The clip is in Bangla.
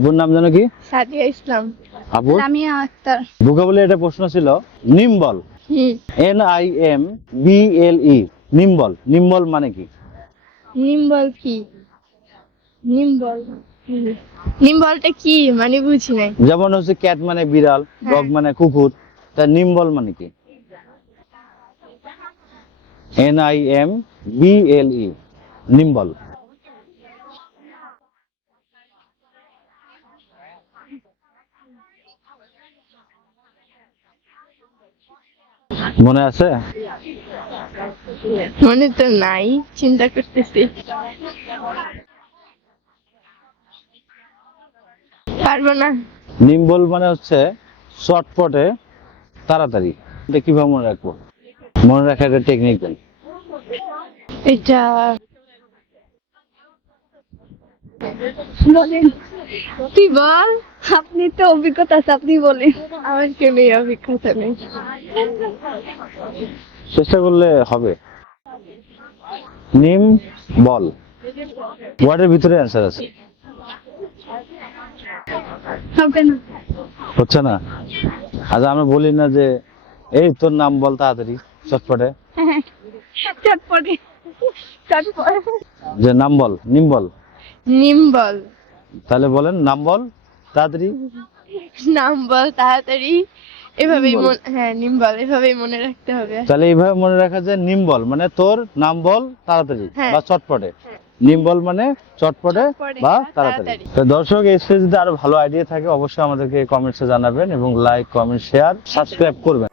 আবুর নাম জানো কি? সাদিয়া ইসলাম। আক্তার। এটা প্রশ্ন ছিল nimble. N I M B L E nimble. Nimble মানে কি? নিম্বল কি? নিম্বল। নিম্বলটা কি? মানে বুঝি নাই। যেমন হচ্ছে ক্যাট মানে বিড়াল ডগ মানে কুকুর তা নিম্বল মানে কি? N I M B L E nimble. মনে আছে? মনে তো নাই চিন্তা করতেছি। পারব না। নিম্বল মানে হচ্ছে শর্টপটে তাড়াতাড়ি। এটা কীভাবে মনে রাখব? মনে রাখার টেকনিক দেন। এটা তুই বল? আপনি তো অভিজ্ঞতা আছে আপনি বলেন। আমার কেউ নেই অভিজ্ঞতা নেই। চেষ্টা করলে হবে। নিম বল। ওয়ার্ডের ভিতরে অ্যান্সার আছে। হবে না। হচ্ছে না? আচ্ছা আমরা বলি না যে এই তোর নাম বল তাড়াতাড়ি চটপটে। চটপটে। চটপটে। যে নাম বল নিম বল। নিম্বল। তাহলে বলেন নাম বল তাড়াতাড়ি। নাম বল তাড়াতাড়ি। এভাবেই হ্যাঁ নিম্বল এভাবেই মনে রাখতে হবে। তাহলে এইভাবে মনে রাখা যায় নিম্বল মানে তোর নাম বল তাড়াতাড়ি হ্যাঁ। বা চটপটে নিম্বল মানে চটপটে বা তাড়াতাড়ি। তো দর্শক এই যদি আরও ভালো আইডিয়া থাকে অবশ্যই আমাদেরকে কমেন্টসে জানাবেন এবং লাইক কমেন্ট শেয়ার সাবস্ক্রাইব করবেন।